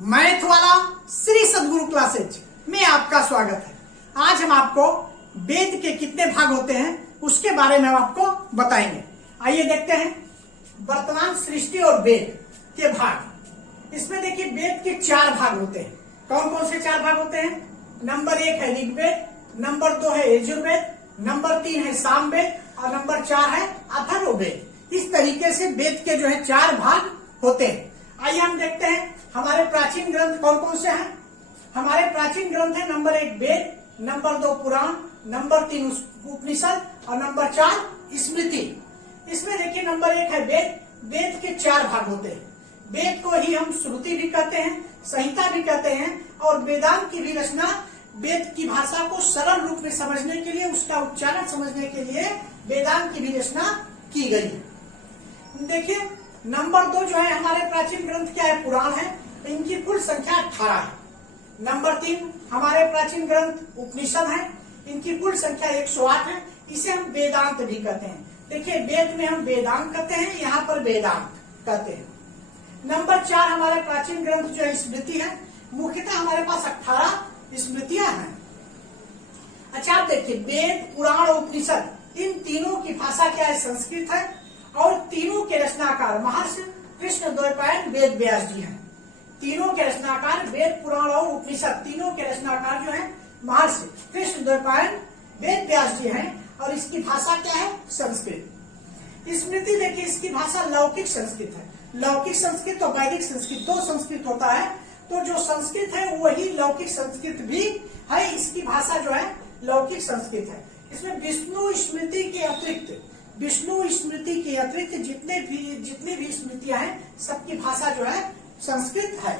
Math वाला श्री सद्गुरु classes में आपका स्वागत है। आज हम आपको वेद के कितने भाग होते हैं उसके बारे में हम आपको बताएंगे। आइए देखते हैं वर्तमान सृष्टि और वेद के भाग। इसमें देखिए वेद के 4 भाग होते हैं। कौन कौन से 4 भाग होते हैं? नंबर 1 है ऋग्वेद, नंबर 2 है यजुर्वेद, नंबर 3 है सामवेद और नंबर 4 है अथर्ववेद। इस तरीके से वेद के जो है 4 भाग होते हैं। आइए हम देखते हैं हमारे प्राचीन ग्रंथ कौन कौन से हैं। हमारे प्राचीन ग्रंथ है नंबर 1 वेद, नंबर 2 पुराण, नंबर 3 उपनिषद और नंबर 4 स्मृति। इसमें देखिए नंबर 1 है वेद। वेद के 4 भाग होते हैं। वेद को ही हम श्रुति भी कहते हैं, संहिता भी कहते हैं और वेदांत की भी रचना वेद की भाषा को सरल रूप में समझने के लिए, उसका उच्चारण समझने के लिए वेदांत की भी रचना की गई है। देखिए नंबर 2 जो है हमारे प्राचीन ग्रंथ क्या है? पुराण है। इनकी कुल संख्या 18 है। नंबर 3 हमारे प्राचीन ग्रंथ उपनिषद है। इनकी कुल संख्या 108 है। इसे हम वेदांत भी कहते हैं। देखिए वेद में हम वेदांत कहते हैं, यहाँ पर वेदांत कहते हैं। नंबर 4 हमारे प्राचीन ग्रंथ जो है स्मृति है। मुख्यतः हमारे पास 18 स्मृतियां हैं। अच्छा आप देखिए वेद, पुराण और उपनिषद इन तीनों की भाषा क्या है? संस्कृत है और तीनों के रचनाकार महर्षि कृष्ण द्वैपायन वेद व्यास जी हैं। तीनों के रचनाकार वेद, पुराण और उपनिषद तीनों के रचनाकार जो है महर्षि कृष्ण द्वैपायन वेद व्यास जी हैं और इसकी भाषा क्या है? संस्कृत। स्मृति देखिए इसकी भाषा लौकिक संस्कृत है। लौकिक संस्कृत और वैदिक संस्कृत 2 संस्कृत होता है। तो जो संस्कृत है वही लौकिक संस्कृत भी है। इसकी भाषा जो है लौकिक संस्कृत है। इसमें विष्णु स्मृति के अतिरिक्त जितने भी स्मृतियां हैं सबकी भाषा जो है संस्कृत है।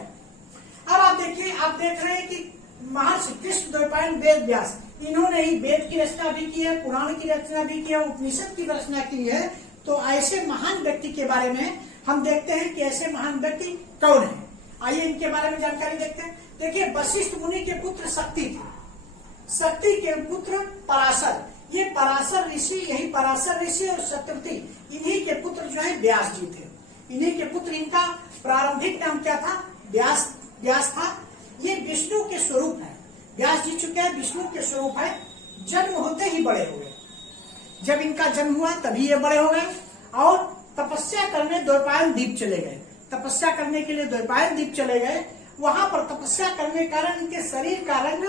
अब आप देखिए, आप देख रहे हैं कि महर्षि कृष्ण द्वैपायन वेद व्यास इन्होंने ही वेद की रचना भी की है, पुराण की रचना भी की है, उपनिषद की रचना की है। तो ऐसे महान व्यक्ति के बारे में हम देखते हैं कि ऐसे महान व्यक्ति कौन है। आइए इनके बारे में जानकारी देखते हैं। देखिए वशिष्ठ मुनि के पुत्र शक्ति थे। शक्ति के पुत्र पराशर, ये पराशर ऋषि, यही पराशर ऋषि और सत्यवती इन्हीं के पुत्र जो है व्यास जी थे। इन्हीं के पुत्र, इनका प्रारंभिक नाम क्या था? व्यास था। ये विष्णु के स्वरूप है। व्यास जी चुके हैं विष्णु के स्वरूप है। जन्म होते ही बड़े हो गए। जब इनका जन्म हुआ तभी ये बड़े हो गए और तपस्या करने द्वैपायन द्वीप चले गए। तपस्या करने के लिए द्वैपायन द्वीप चले गए। वहां पर तपस्या करने के कारण इनके शरीर का रंग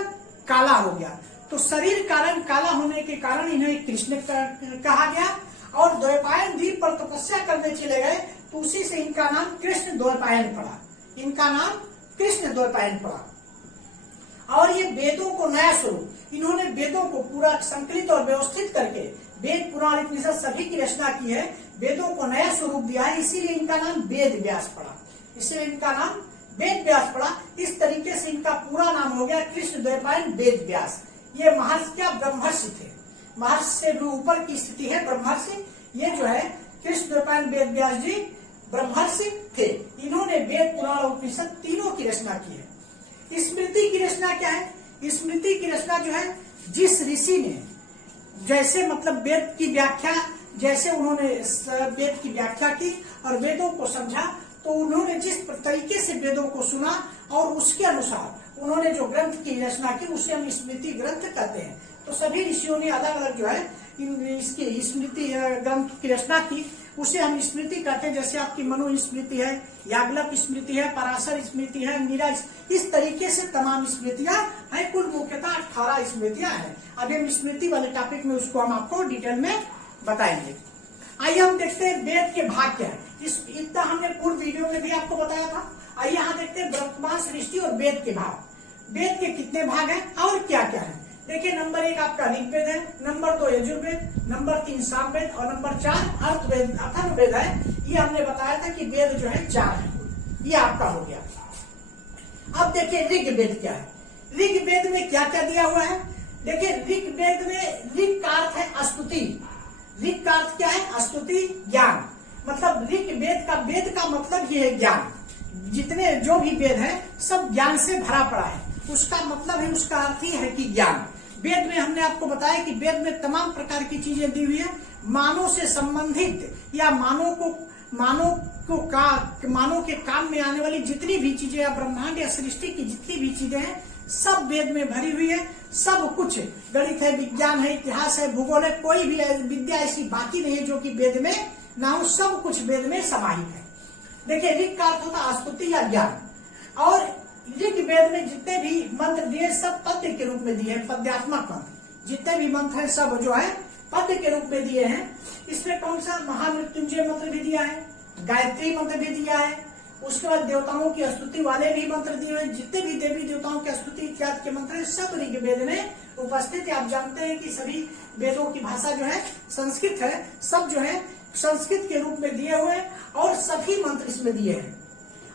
काला हो गया। तो शरीर का रंग काला होने के कारण इन्हें कृष्ण कहा गया और द्वैपायन द्वीप पर तपस्या करने चले गए तो उसी से इनका नाम कृष्ण द्वैपायन पड़ा। इनका नाम कृष्ण द्वैपायन पड़ा। और ये वेदों को नया स्वरूप, इन्होंने वेदों को पूरा संकलित और व्यवस्थित करके वेद, पुराण, उपनिषद सभी की रचना की है। वेदों को नया स्वरूप दिया है, इसीलिए इनका नाम वेद व्यास पड़ा। इसलिए इनका नाम वेद व्यास पड़ा। इस तरीके से इनका पूरा नाम हो गया कृष्ण द्वैपायन वेद व्यास। ये महर्षि क्या? ब्रह्मर्षि थे। महर्षि से भी ऊपर की स्थिति है ब्रह्मर्षि। ये जो है कृष्ण द्वैपायन वेद व्यास जी ब्रह्मर्षि थे। इन्होंने वेद, पुराण और उपनिषद तीनों की रचना की है। स्मृति की रचना क्या है? स्मृति की रचना जो है जिस ऋषि ने जैसे मतलब वेद की व्याख्या, जैसे उन्होंने वेद की व्याख्या की और वेदों को समझा, तो उन्होंने जिस तरीके से वेदों को सुना और उसके अनुसार उन्होंने जो ग्रंथ की रचना की उसे हम स्मृति ग्रंथ कहते हैं। तो सभी ऋषियों ने अलग अलग जो है इसकी स्मृति ग्रंथ की रचना की, उसे हम स्मृति कहते हैं। जैसे आपकी मनु स्मृति है, याज्ञवल्क्य स्मृति है, पराशर स्मृति है, मीरा, इस तरीके से तमाम स्मृतियां हैं। कुल मुख्यतः 18 स्मृतियां हैं। अब हम स्मृति वाले टॉपिक में उसको हम आपको डिटेल में बताएंगे। आइए हम देखते हैं वेद के भाग क्या है। इतना हमने पूर्व वीडियो में भी आपको बताया था। आइए यहाँ देखते हैं वर्तमान सृष्टि और वेद के भाग। वेद के कितने भाग हैं और क्या क्या है? देखिए नंबर 1 आपका ऋग्वेद है, नंबर 2 यजुर्वेद, नंबर 3 सामवेद और नंबर 4 अथर्ववेद है। ये हमने बताया था कि वेद जो है 4 है। ये आपका हो गया। अब देखिए ऋग्वेद क्या है। ऋग्वेद में क्या क्या दिया हुआ है? देखिए ऋग्वेद में ऋग का अर्थ है स्तुति। ऋग का अर्थ क्या है? स्तुति, ज्ञान। मतलब ऋग्वेद का, वेद का मतलब ये है ज्ञान। जितने जो भी वेद है सब ज्ञान से भरा पड़ा है। उसका मतलब है, उसका अर्थ ही है कि ज्ञान। वेद में हमने आपको बताया कि वेद में तमाम प्रकार की चीजें दी हुई है। मानव से संबंधित या मानव मानव के काम में आने वाली जितनी भी चीजें या ब्रह्मांड या सृष्टि की जितनी भी चीजें हैं सब वेद में भरी हुई है। सब कुछ गणित है, विज्ञान है, इतिहास है, भूगोल है, कोई भी विद्या ऐसी बाकी नहीं है जो कि वेद में ना हो। सब कुछ वेद में समाहित है। देखिए ऋग का अर्थ होता है स्तुति या ज्ञान, और ऋग वेद में जितने भी मंत्र दिए सब पद्य के रूप में दिए हैं, पद्यात्मक मंत्र। जितने भी मंत्र है सब जो है पद्य के रूप में दिए हैं। इसमें कौन सा महामृत्युंजय मंत्र भी दिया है, गायत्री मंत्र भी दिया है, उसके बाद देवताओं की स्तुति वाले भी मंत्र दिए हुए। जितने भी देवी देवताओं की स्तुति इत्यादि के मंत्र है सब ऋग्वेद में उपस्थित है। आप जानते हैं कि सभी वेदों की भाषा जो है संस्कृत है, सब जो है संस्कृत के रूप में दिए हुए और सभी मंत्र इसमें दिए हैं।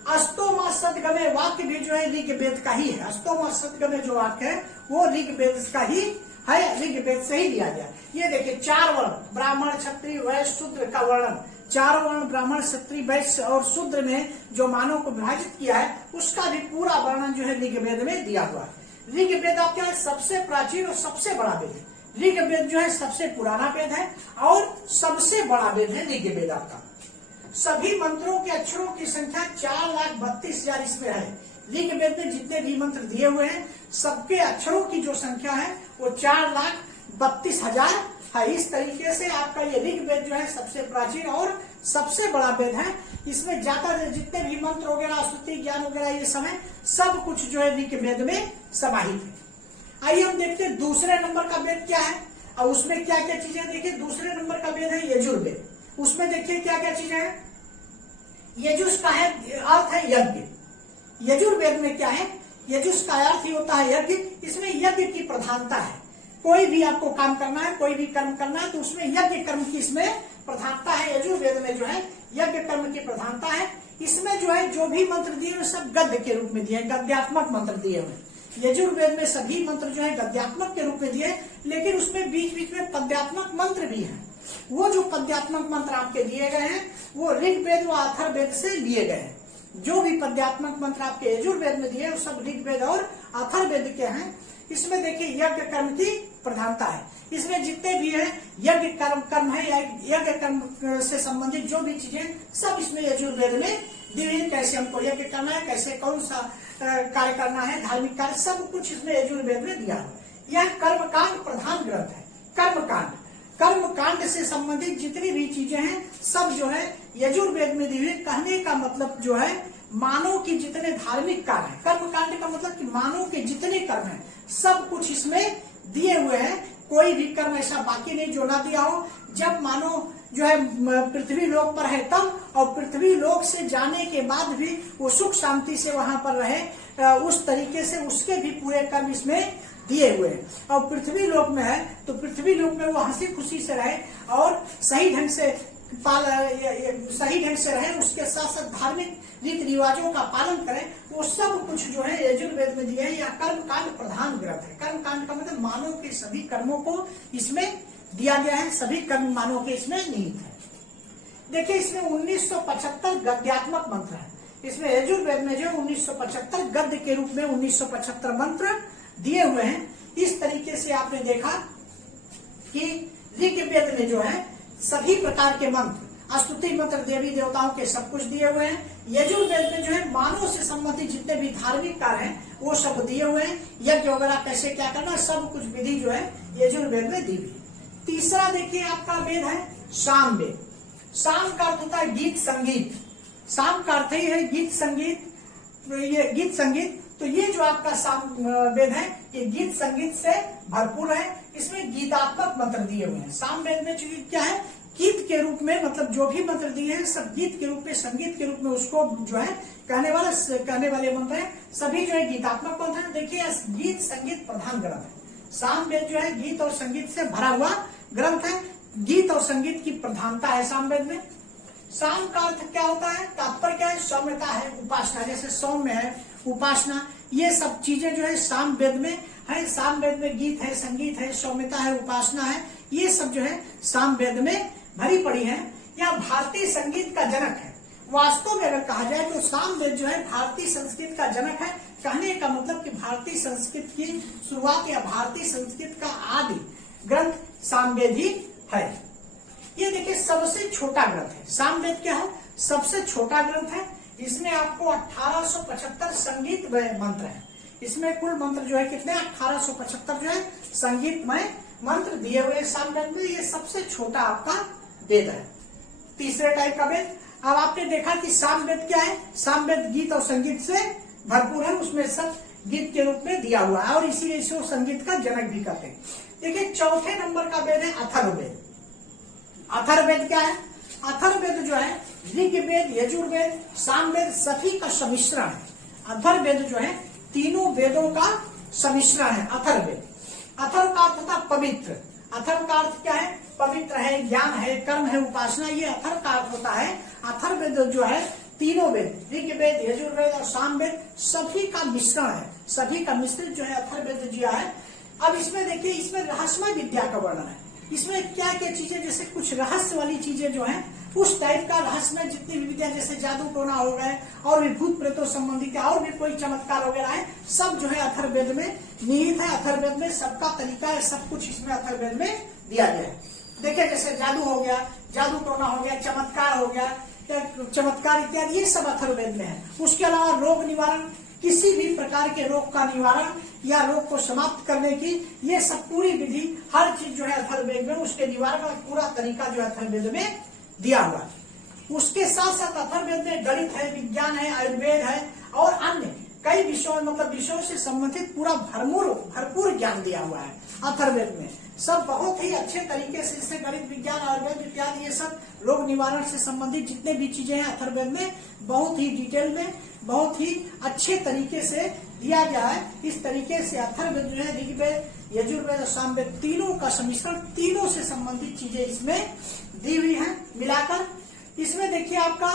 अष्टोमा सदगमय वाक्य भी जो है ऋग्वेद का ही है। अष्टोमा सदगमय जो वाक्य है वो ऋग्वेद का ही है, ऋग्वेद से ही दिया गया। ये देखिए 4 वर्ण ब्राह्मण क्षत्रिय वैश्य शूद्र का वर्णन, 4 वर्ण ब्राह्मण क्षत्रिय वैश्य और शूद्र में जो मानव को विभाजित किया है उसका भी पूरा वर्णन जो है ऋग्वेद में दिया हुआ है। ऋग्वेद आपका है सबसे प्राचीन और सबसे बड़ा वेद है। ऋग्वेद जो है सबसे पुराना वेद है और सबसे बड़ा वेद है ऋग्वेद आपका। सभी मंत्रों के अक्षरों की संख्या 4,32,000 इसमें है। ऋग्वेद में जितने भी मंत्र दिए हुए हैं सबके अक्षरों की जो संख्या है वो 4,32,000 है। इस तरीके से आपका ये ऋग्वेद जो है सबसे प्राचीन और सबसे बड़ा वेद है। इसमें ज्यादा जितने भी मंत्र वगैरह स्तुति ज्ञान वगैरह ये सब है सब कुछ जो है ऋग्वेद में समाहित है। आइए हम देखते हैं दूसरे नंबर का वेद क्या है और उसमें क्या क्या चीजें। देखिए दूसरे नंबर का वेद है यजुर्वेद। उसमें देखिए क्या क्या चीजें हैं। यजुष का है अर्थ है यज्ञ। यजुर्वेद में क्या है, यजुष का अर्थ ही होता है यज्ञ। इसमें यज्ञ की प्रधानता है। कोई भी आपको काम करना है, कोई भी कर्म करना है तो उसमें यज्ञ कर्म की इसमें प्रधानता है। यजुर्वेद में जो है यज्ञ कर्म की प्रधानता है। इसमें जो है जो भी मंत्र दिए हुए सब गद्य के रूप में दिए, गद्यात्मक मंत्र दिए हुए। यजुर्वेद में सभी मंत्र जो है गद्यात्मक के रूप में दिए, लेकिन उसमें बीच बीच में पद्यात्मक मंत्र भी है। वो जो पद्यात्मक मंत्र आपके दिए गए हैं वो ऋग्वेद व अथर्ववेद से लिए गए हैं। जो भी पद्यात्मक मंत्र आपके यजुर्वेद में दिए वो सब ऋग्वेद और अथर्ववेद के हैं। इसमें देखिए यज्ञ कर्म की प्रधानता है। इसमें जितने भी है यज्ञ कर्म है या यज्ञ कर्म से संबंधित जो भी चीजें सब इसमें यजुर्वेद में दी हुई। कैसे हमको यज्ञ करना है, कैसे कौन सा कार्य करना है, धार्मिक कार्य, सब कुछ इसमें यजुर्वेद में दिया है। यह कर्मकांड प्रधान ग्रंथ है। कर्मकांड से संबंधित जितनी भी चीजें हैं सब जो है यजुर्वेद में दी हुई। कहने का मतलब जो है मानव की जितने धार्मिक कार्य है, कर्मकांड का मतलब कि मानव के जितने कर्म है सब कुछ इसमें दिए हुए हैं। कोई भी कर्म ऐसा बाकी नहीं जो ना दिया हो। जब मानव जो है पृथ्वी लोक पर है तब, और पृथ्वी लोक से जाने के बाद भी वो सुख शांति से वहां पर रहे, उस तरीके से उसके भी पूरे कर्म इसमें दिए हुए हैं। और पृथ्वी लोक में है तो पृथ्वी लोक में वो हंसी खुशी से रहे और सही ढंग से रहे, उसके साथ साथ धार्मिक रीति रिवाजों का पालन करें। वो सब कुछ जो है यजुर्वेद में दिया है। या कर्मकांड प्रधान ग्रंथ है। कर्मकांड का मतलब मानव के सभी कर्मों को इसमें दिया गया है। सभी कर्म मानव के इसमें निहित है। देखिए इसमें 1975 गद्यात्मक मंत्र है। इसमें यजुर्वेद में जो 1975 गद्य के रूप में 1975 मंत्र दिए हुए हैं। इस तरीके से आपने देखा कि ऋग्वेद में जो है सभी प्रकार के मंत्र, स्तुति मंत्र देवी देवताओं के सब कुछ दिए हुए हैं। यजुर्वेद में जो है मानव से संबंधित जितने भी धार्मिक कार्य हैं वो सब दिए हुए हैं। यज्ञ वगैरह कैसे क्या करना सब कुछ विधि जो है यजुर्वेद में दी हुई। तीसरा देखिए आपका वेद है सामवेद। साम का अर्थ होता है गीत संगीत। साम का अर्थ ही है गीत संगीत। ये गीत संगीत, तो ये जो आपका साम वेद है ये गीत संगीत से भरपूर है। इसमें गीतात्मक मंत्र दिए हुए हैं। साम वेद में क्या है, गीत के रूप में, मतलब जो भी मंत्र दिए हैं सब गीत के रूप में, संगीत के रूप में उसको जो है कहने वाले मंत्र है। सभी जो है गीतात्मक मंत्र है। देखिए गीत संगीत प्रधान ग्रंथ है। साम वेद जो है गीत और संगीत से भरा हुआ ग्रंथ है। गीत और संगीत की प्रधानता है सामवेद में। साम का अर्थ क्या होता है, तात्पर्य क्या है, सौम्यता है, उपासना। जैसे सौम्य है, उपासना, ये सब चीजें जो है सामवेद में है। सामवेद में गीत है, संगीत है, सौम्यता है, उपासना है, ये सब जो है सामवेद में भरी पड़ी है। यह भारतीय संगीत का जनक है। वास्तव में अगर कहा जाए तो सामवेद जो है भारतीय संस्कृत का जनक है। कहने का मतलब कि भारतीय संस्कृत की शुरुआत या भारतीय संस्कृत का आदि ग्रंथ सामवेद ही है। ये देखिए सबसे छोटा ग्रंथ है। सामवेद क्या है, सबसे छोटा ग्रंथ है। इसमें आपको 1875 संगीतमय मंत्र है। इसमें कुल मंत्र जो है कितने 1875 जो है संगीतमय मंत्र दिए हुए सामवेद में। ये सबसे छोटा आपका वेद है, तीसरे टाइप का वेद। अब आपने देखा कि सामवेद क्या है, सामवेद गीत और संगीत से भरपूर है, उसमें सब गीत के रूप में दिया हुआ है और इसीलिए इसको संगीत का जनक भी कहते हैं। देखिए चौथे नंबर का वेद है अथर्ववेद। अथर्ववेद क्या है, अथर्ववेद जो है ऋग्वेद, यजुर्वेद, सामवेद सभी का सम्मिश्रण है। अथर्ववेद जो है तीनों वेदों का सम्मिश्रण है अथर्ववेद। अथर्व का अर्थ होता पवित्र। अथर्व का अर्थ क्या है, पवित्र है, ज्ञान है, कर्म है, उपासना, ये अथर्व का अर्थ होता है। अथर्ववेद जो है तीनों वेद ऋग्वेद, यजुर्वेद और सामवेद सभी का मिश्रण है, सभी का मिश्रित जो है अथर्ववेद जो है। अब इसमें देखिए, इसमें रहस्यमय विद्या का वर्णन है। इसमें क्या क्या चीजें, जैसे कुछ रहस्य वाली चीजें जो है उस टाइप का रहस्यमय जितनी भी विद्या, जैसे जादू टोना हो गए और भी भूत प्रेतों संबंधित है और भी कोई चमत्कार वगैरह है, सब जो है अथर्ववेद में निहित है। अथर्ववेद में सबका तरीका है, सब कुछ इसमें अथर्ववेद में दिया गया है। देखिए जैसे जादू हो गया, जादू टोना हो गया, चमत्कार हो गया, चमत्कार इत्यादि, ये सब अथर्ववेद में है। उसके अलावा रोग निवारण, किसी भी प्रकार के रोग का निवारण या रोग को समाप्त करने की, ये सब पूरी विधि, हर चीज जो है अथर्ववेद में, उसके निवारण का पूरा तरीका जो है अथर्ववेद में दिया हुआ है। उसके साथ साथ अथर्ववेद में गणित है, विज्ञान है, आयुर्वेद है और अन्य कई विषयों, मतलब विषयों से संबंधित पूरा भरपूर ज्ञान दिया हुआ है अथर्ववेद में। सब बहुत ही अच्छे तरीके से, इससे गणित, विज्ञान, आयुर्वेद इत्यादि ये सब रोग निवारण से संबंधित जितने भी चीजें हैं अथर्ववेद में बहुत ही डिटेल में, बहुत ही अच्छे तरीके से दिया गया है। इस तरीके से अथर्ववेद जो है ऋग्वेद, यजुर्वेद और सामवेद तीनों का सम्मिश्रण, तीनों से संबंधित चीजें इसमें दी हुई है मिलाकर। इसमें देखिए आपका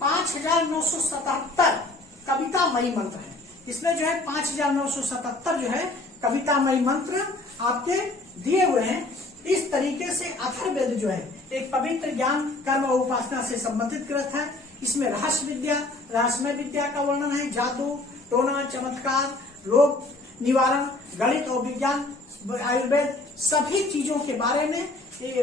5977 कवितामयी मंत्र है। इसमें जो है 5977 जो है कवितामयी मंत्र आपके दिए हुए हैं। इस तरीके से अथर्ववेद जो है एक पवित्र ज्ञान, कर्म और उपासना से संबंधित ग्रंथ है। इसमें रहस्यमय विद्या का वर्णन है, जादू टोना, चमत्कार, रोग निवारण, गणित और विज्ञान, आयुर्वेद, सभी चीजों के बारे में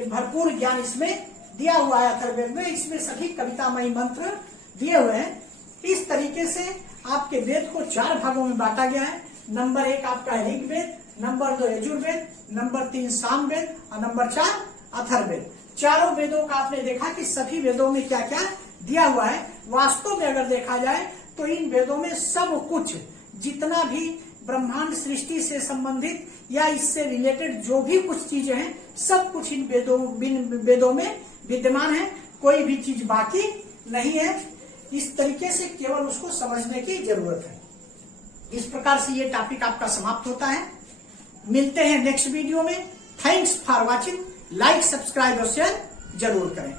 भरपूर ज्ञान इसमें दिया हुआ है अथर्ववेद में। इसमें सभी कवितामयी मंत्र दिए हुए हैं। इस तरीके से आपके वेद को 4 भागों में बांटा गया है। नंबर 1 आपका है ऋग्वेद, नंबर 2 यजुर्वेद, नंबर 3 सामवेद और नंबर 4 अथर्ववेद। चारों वेदों का आपने देखा कि सभी वेदों में क्या क्या दिया हुआ है। वास्तव में अगर देखा जाए तो इन वेदों में सब कुछ, जितना भी ब्रह्मांड सृष्टि से संबंधित या इससे रिलेटेड जो भी कुछ चीजें हैं, सब कुछ इन वेदों में विद्यमान है। कोई भी चीज बाकी नहीं है। इस तरीके से केवल उसको समझने की जरूरत है। इस प्रकार से ये टॉपिक आपका समाप्त होता है। मिलते हैं नेक्स्ट वीडियो में। Thanks for watching. Like, subscribe और शेयर जरूर करें।